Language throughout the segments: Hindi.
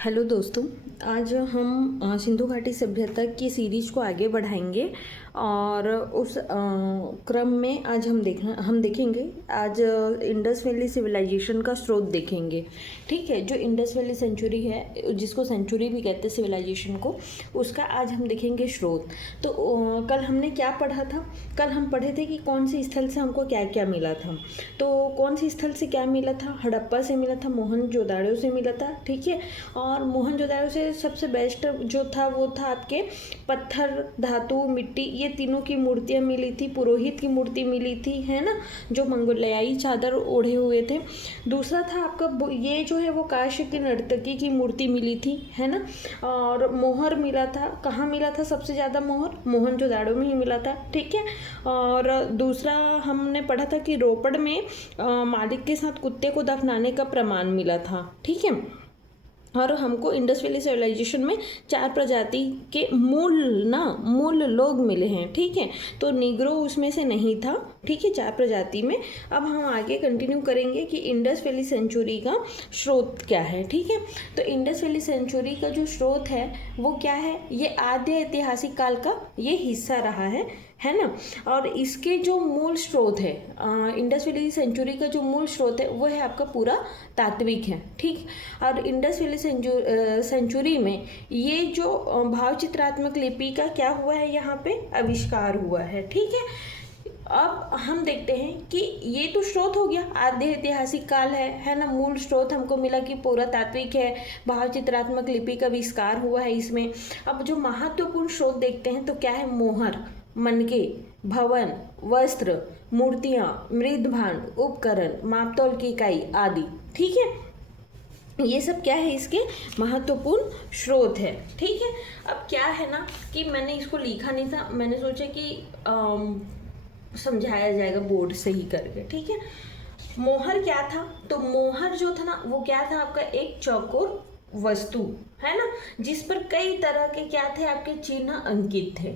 हेलो दोस्तों। आज हम सिंधु घाटी सभ्यता की सीरीज को आगे बढ़ाएंगे और उस क्रम में आज हम देखेंगे आज इंडस वैली सिविलाइजेशन का स्रोत देखेंगे। ठीक है, जो इंडस वैली सेंचुरी है, जिसको सेंचुरी भी कहते हैं सिविलाइजेशन को, उसका आज हम देखेंगे स्रोत। तो कल हमने क्या पढ़ा था? कल हम पढ़े थे कि कौन से स्थल से हमको क्या क्या मिला था। तो कौन से स्थल से क्या मिला था? हड़प्पा से मिला था, मोहनजोदाड़ो से मिला था। ठीक है, और मोहनजोदाड़ो से सबसे बेस्ट जो था वो था आपके पत्थर, धातु, मिट्टी, ये तीनों की मूर्तियाँ मिली थी। पुरोहित की मूर्ति मिली थी, है ना, जो मंगोलियाई चादर ओढ़े हुए थे। दूसरा था आपका ये जो है वो काश्य की नर्तकी की मूर्ति मिली थी, है ना। और मोहर मिला था। कहाँ मिला था सबसे ज़्यादा मोहर? मोहनजोदाड़ो में ही मिला था। ठीक है, और दूसरा हमने पढ़ा था कि रोपड़ में मालिक के साथ कुत्ते को दफनाने का प्रमाण मिला था। ठीक है, और हमको इंडस वैली सिविलाइजेशन में 4 प्रजाति के मूल लोग मिले हैं। ठीक है, तो निग्रो उसमें से नहीं था। ठीक है, 4 प्रजाति में। अब हम आगे कंटिन्यू करेंगे कि इंडस वैली सेंचुरी का स्रोत क्या है। ठीक है, तो इंडस वैली सेंचुरी का जो स्रोत है वो क्या है? ये आद्य ऐतिहासिक काल का ये हिस्सा रहा है ना। और इसके जो मूल स्रोत है, इंडस वैली सेंचुरी का जो मूल स्रोत है वो है आपका पूरा तात्विक है। ठीक, और इंडस वैली सेंचुरी में ये जो भावचित्रात्मक लिपि का क्या हुआ है, यहाँ पे आविष्कार हुआ है। ठीक है, अब हम देखते हैं कि ये तो स्रोत हो गया, आद्य ऐतिहासिक काल है ना। मूल स्रोत हमको मिला कि पूरा तात्विक है, भावचित्रात्मक लिपि का आविष्कार हुआ है इसमें। अब जो महत्वपूर्ण स्रोत देखते हैं तो क्या है? मोहर, मनके, भवन, वस्त्र, मूर्तियाँ, मृदभांड, उपकरण, मापतौल की इकाई आदि। ठीक है, ये सब क्या है? इसके महत्वपूर्ण स्रोत है। ठीक है, अब क्या है ना कि मैंने इसको लिखा नहीं था, मैंने सोचा कि समझाया जाएगा बोर्ड से ही करके। ठीक है, मोहर क्या था? तो मोहर जो था ना वो क्या था? आपका एक चौकोर वस्तु, है ना, जिस पर कई तरह के क्या थे? आपके चिन्ह अंकित थे,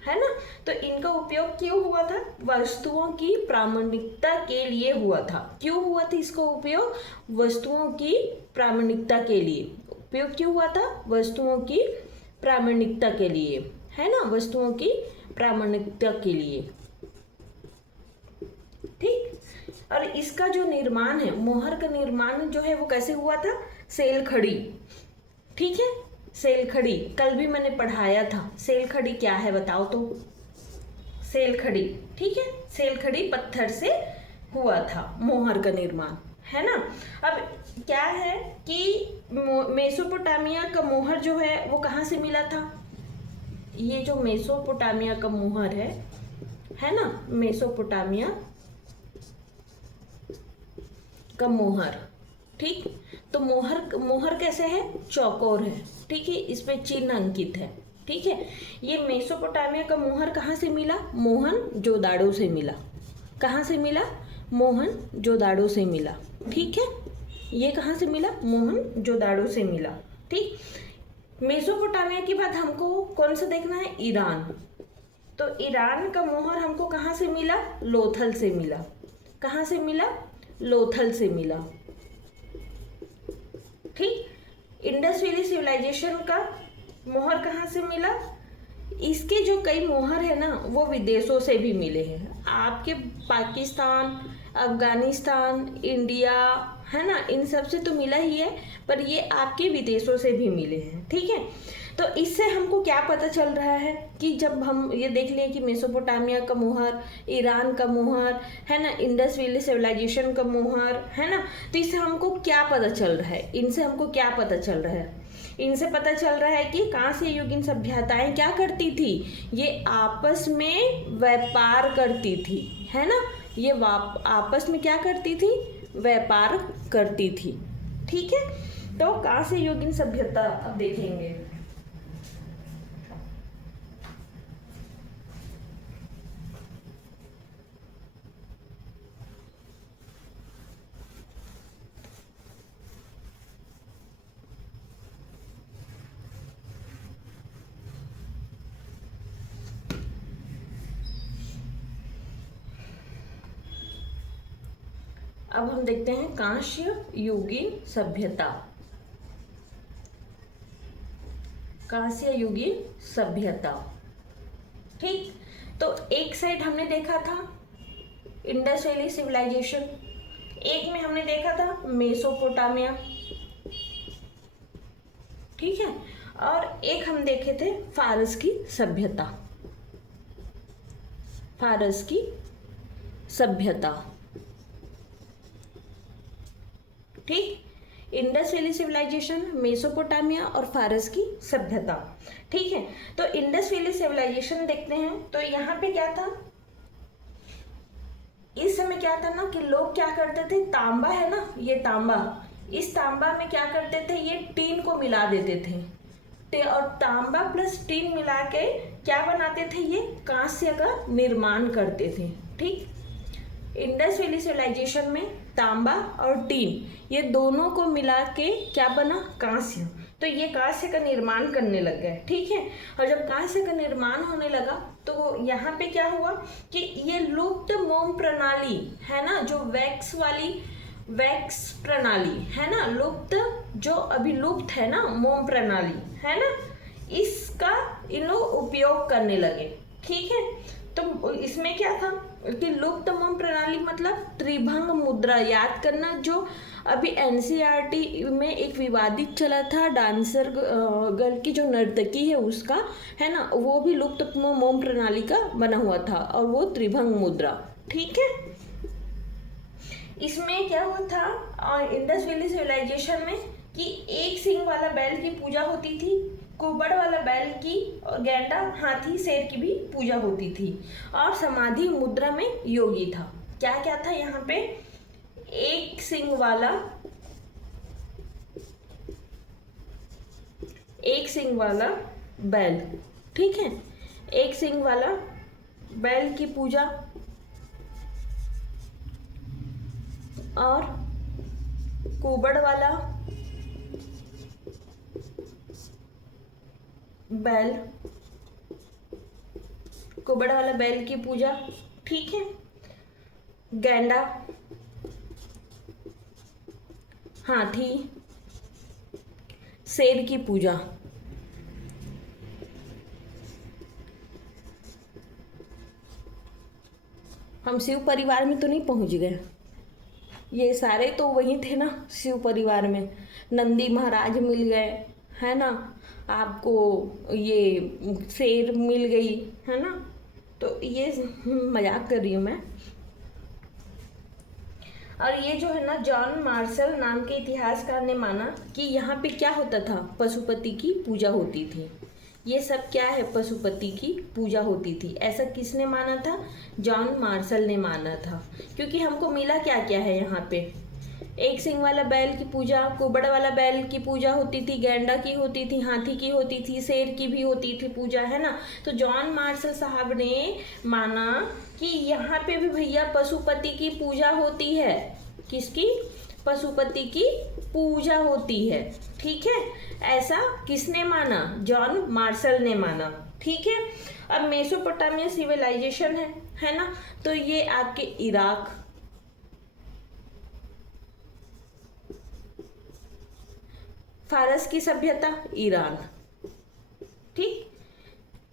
है ना। तो इनका उपयोग क्यों हुआ था? वस्तुओं की प्रामाणिकता के लिए हुआ था। क्यों हुआ था इसका उपयोग? वस्तुओं की प्रामाणिकता के लिए। उपयोग क्यों हुआ था? वस्तुओं की प्रामाणिकता के लिए, है ना, वस्तुओं की प्रामाणिकता के लिए। ठीक, और इसका जो निर्माण है, मोहर का निर्माण जो है वो कैसे हुआ था? सेल खड़ी। ठीक है, सेल खड़ी कल भी मैंने पढ़ाया था। सेल खड़ी क्या है बताओ तो? सेल खड़ी, ठीक है, सेल खड़ी पत्थर से हुआ था मोहर का निर्माण, है ना। अब क्या है कि मेसोपोटामिया का मोहर जो है वो कहाँ से मिला था? ये जो मेसोपोटामिया का मोहर है ना, मेसोपोटामिया का मोहर। ठीक, तो मोहर कैसे है? चौकोर है। ठीक है, इस पे चिन्ह अंकित है। ठीक है, ये मेसोपोटामिया का मोहर कहाँ से मिला? मोहनजोदाड़ो से मिला। कहाँ से मिला? मोहनजोदाड़ो से मिला। ठीक है, ये कहाँ से मिला? मोहनजोदाड़ो से मिला। ठीक, मेसोपोटामिया के बाद हमको कौन सा देखना है? ईरान। तो ईरान का मोहर हमको कहाँ से मिला? लोथल से मिला। कहाँ से मिला? लोथल से मिला। ठीक, इंडस वैली सिविलाइजेशन का मोहर कहाँ से मिला? इसके जो कई मोहर है ना वो विदेशों से भी मिले हैं। आपके पाकिस्तान, अफगानिस्तान, इंडिया, है ना, इन सब से तो मिला ही है, पर ये आपके विदेशों से भी मिले हैं। ठीक है, तो इससे हमको क्या पता चल रहा है कि जब हम ये देख लिए कि मेसोपोटामिया का मोहर, ईरान का मोहर, है ना, इंडस वैली सिविलाइजेशन का मोहर, है ना, तो इससे हमको क्या पता चल रहा है? इनसे हमको क्या पता चल रहा है? इनसे पता चल रहा है कि कांस्य युगीन सभ्यताएं क्या करती थी? ये आपस में व्यापार करती थी, है ना। ये आपस में क्या करती थी? व्यापार करती थी। ठीक है, तो कांस्य युगीन सभ्यता अब देखेंगे। अब हम देखते हैं कांस्य युगीन सभ्यता। कांस्य युगीन सभ्यता। ठीक, तो एक साइड हमने देखा था इंडस वैली सिविलाइजेशन, एक में हमने देखा था मेसोपोटामिया, ठीक है, और एक हम देखे थे फारस की सभ्यता, फारस की सभ्यता। ठीक, इंडस वैली सिविलाइजेशन, मेसोपोटामिया और फारस की सभ्यता। ठीक है, तो इंडस वैली सिविलाइजेशन देखते हैं। तो यहाँ पे क्या था, इस समय क्या था ना कि लोग क्या करते थे, तांबा है ना, ये तांबा, इस तांबा में क्या करते थे, ये टीन को मिला देते थे और तांबा प्लस टीन मिला के क्या बनाते थे, ये कांस्य का निर्माण करते थे। ठीक, इंडस वैली सिविलाइजेशन में तांबा और टीन ये दोनों को मिला के क्या बना, कांस्य। तो ये कांस्य का निर्माण करने लग गए। ठीक है, और जब कांस्य का निर्माण होने लगा तो यहाँ पे क्या हुआ कि ये लुप्त मोम प्रणाली है ना, जो वैक्स वाली वैक्स प्रणाली है ना, लुप्त, जो अभी लुप्त है ना मोम प्रणाली है ना, इसका इन लोग उपयोग करने लगे। ठीक है, तो इसमें क्या था कि लुप्त मोम प्रणाली मतलब त्रिभंग मुद्रा, याद करना, जो अभी एनसीईआरटी में एक विवादित चला था, डांसर गर्ल की जो नर्तकी है उसका, है ना, वो भी लुप्त मोम प्रणाली का बना हुआ था और वो त्रिभंग मुद्रा। ठीक है, इसमें क्या हुआ था इंडस वैली सिविलाइजेशन में कि एक सिंग वाला बैल की पूजा होती थी, कुबड़ वाला बैल की, और गैंडा, हाथी, शेर की भी पूजा होती थी, और समाधि मुद्रा में योगी था। क्या क्या था यहाँ पे, एक सिंग वाला बैल, ठीक है, एक सिंग वाला बैल की पूजा और कुबड़ वाला बैल, कुबड़ वाला बैल की पूजा। ठीक है, गैंडा, हाथी, शेर की पूजा। हम शिव परिवार में तो नहीं पहुंच गए, ये सारे तो वही थे ना शिव परिवार में, नंदी महाराज मिल गए है ना, आपको ये शेर मिल गई है ना, तो ये मजाक कर रही हूँ मैं। और ये जो है ना, जॉन मार्शल नाम के इतिहासकार ने माना कि यहाँ पे क्या होता था, पशुपति की पूजा होती थी। ये सब क्या है, पशुपति की पूजा होती थी। ऐसा किसने माना था, जॉन मार्शल ने माना था। क्योंकि हमको मिला क्या क्या है यहाँ पे, एक सिंग वाला बैल की पूजा, कुबड़ वाला बैल की पूजा होती थी, गैंडा की होती थी, हाथी की होती थी, शेर की भी होती थी पूजा, है ना। तो जॉन मार्शल साहब ने माना कि यहाँ पे भी भैया पशुपति की पूजा होती है। किसकी, पशुपति की पूजा होती है। ठीक है, ऐसा किसने माना, जॉन मार्शल ने माना। ठीक है, अब मेसोपोटामिया सिविलाइजेशन है ना, तो ये आपके इराक, फारस की सभ्यता ईरान। ठीक,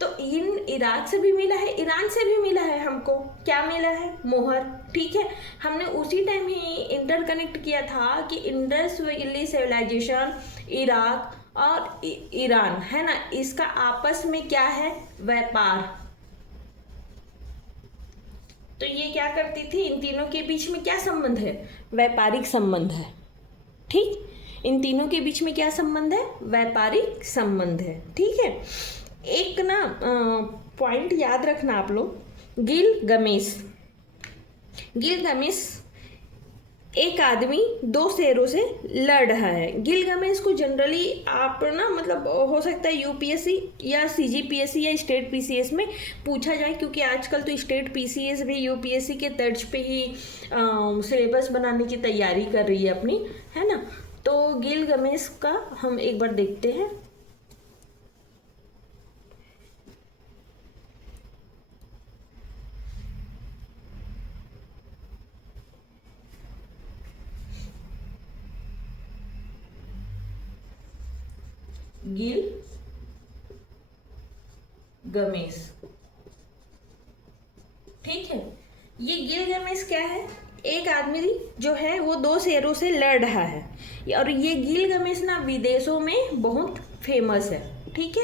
तो इन इराक से भी मिला है, ईरान से भी मिला है, हमको क्या मिला है, मोहर। ठीक है, हमने उसी टाइम ही इंटरकनेक्ट किया था कि इंडस वैली सिविलाइजेशन, इराक और ईरान है ना, इसका आपस में क्या है, व्यापार। तो ये क्या करती थी, इन तीनों के बीच में क्या संबंध है, व्यापारिक संबंध है। ठीक, इन तीनों के बीच में क्या संबंध है, व्यापारिक संबंध है। ठीक है, एक ना पॉइंट याद रखना आप लोग, गिलगमेश एक आदमी दो शेरों से लड़ रहा है। गिलगमेश को जनरली आप ना, मतलब हो सकता है यूपीएससी या सीजीपीएससी या स्टेट पीसीएस में पूछा जाए, क्योंकि आजकल तो स्टेट पीसीएस भी यूपीएससी के तर्ज पे ही सिलेबस बनाने की तैयारी कर रही है अपनी, है ना। तो गिलगमेश का हम एक बार देखते हैं। गमेश। ठीक है, ये गिलगमेश क्या है? एक आदमी जो है वो दो शेरों से लड़ रहा है, और ये गिलगमेश ना विदेशों में बहुत फेमस है। ठीक है,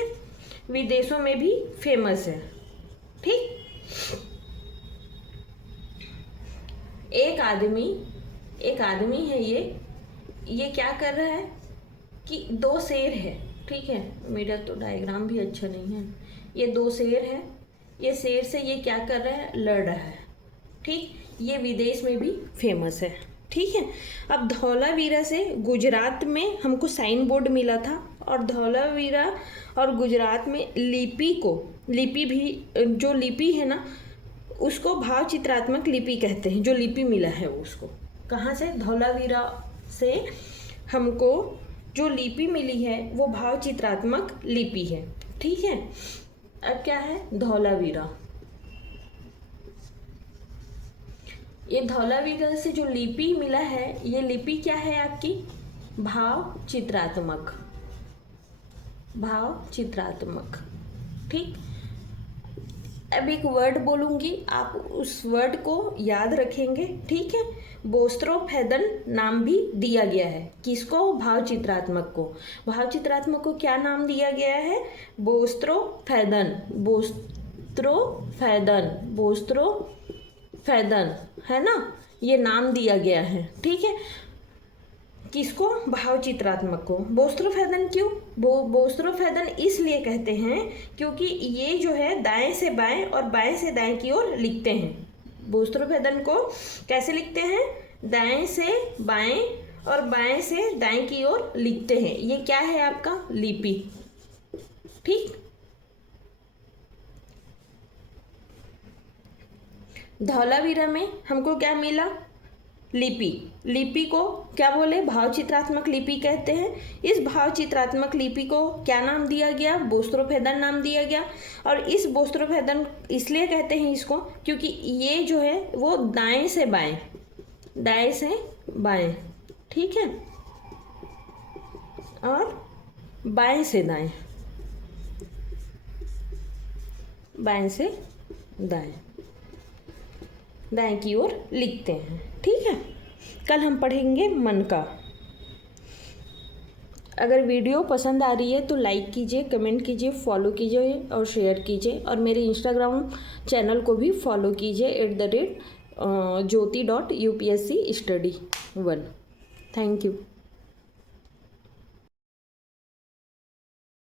विदेशों में भी फेमस है। ठीक, एक आदमी है, ये क्या कर रहा है कि दो शेर है। ठीक है, मेरा तो डायग्राम भी अच्छा नहीं है। ये दो शेर है, ये शेर से ये क्या कर रहा है? लड़ रहा है। ठीक, ये विदेश में भी फेमस है। ठीक है, अब धौलावीरा से गुजरात में हमको साइन बोर्ड मिला था, और धौलावीरा और गुजरात में लिपि भी, जो लिपि है ना उसको भाव चित्रात्मक लिपि कहते हैं। जो लिपि मिला है उसको कहाँ से? धौलावीरा से हमको जो लिपि मिली है वो भाव चित्रात्मक लिपि है। ठीक है, अब क्या है? धौलावीरा। ये धौलावीरा से जो लिपि मिला है, ये लिपि क्या है आपकी? भाव चित्रात्मक। ठीक, अब एक वर्ड बोलूंगी, आप उस वर्ड को याद रखेंगे। ठीक है, बोस्त्रोफेदन नाम भी दिया गया है। किसको? भाव चित्रात्मक को। भाव चित्रात्मक को क्या नाम दिया गया है? बोस्त्रोफेदन है ना, ये नाम दिया गया है। ठीक है, किसको? भाव चित्रात्मक को। बोस्त्रोफेदन क्यों? बोस्त्रोफेदन इसलिए कहते हैं क्योंकि ये जो है दाएं से बाएं और बाएं से दाएं की ओर लिखते हैं। बोस्त्रोफेदन को कैसे लिखते हैं? दाएं से बाएं और बाएं से दाएं की ओर लिखते हैं। ये क्या है आपका? लिपि। ठीक, धौलावीरा में हमको क्या मिला? लिपि को क्या बोले? भाव चित्रात्मक लिपि कहते हैं। इस भाव चित्रात्मक लिपि को क्या नाम दिया गया? बोस्त्रोफेदन नाम दिया गया। और इस बोस्त्रोफेदन इसलिए कहते हैं इसको क्योंकि ये जो है वो दाएं से बाएं, ठीक है, और बाएं से दाएं की ओर लिखते हैं। ठीक है, कल हम पढ़ेंगे मन का। अगर वीडियो पसंद आ रही है तो लाइक कीजिए, कमेंट कीजिए, फॉलो कीजिए और शेयर कीजिए, और मेरे इंस्टाग्राम चैनल को भी फॉलो कीजिए @jyoti.upscstudy1। Thank you.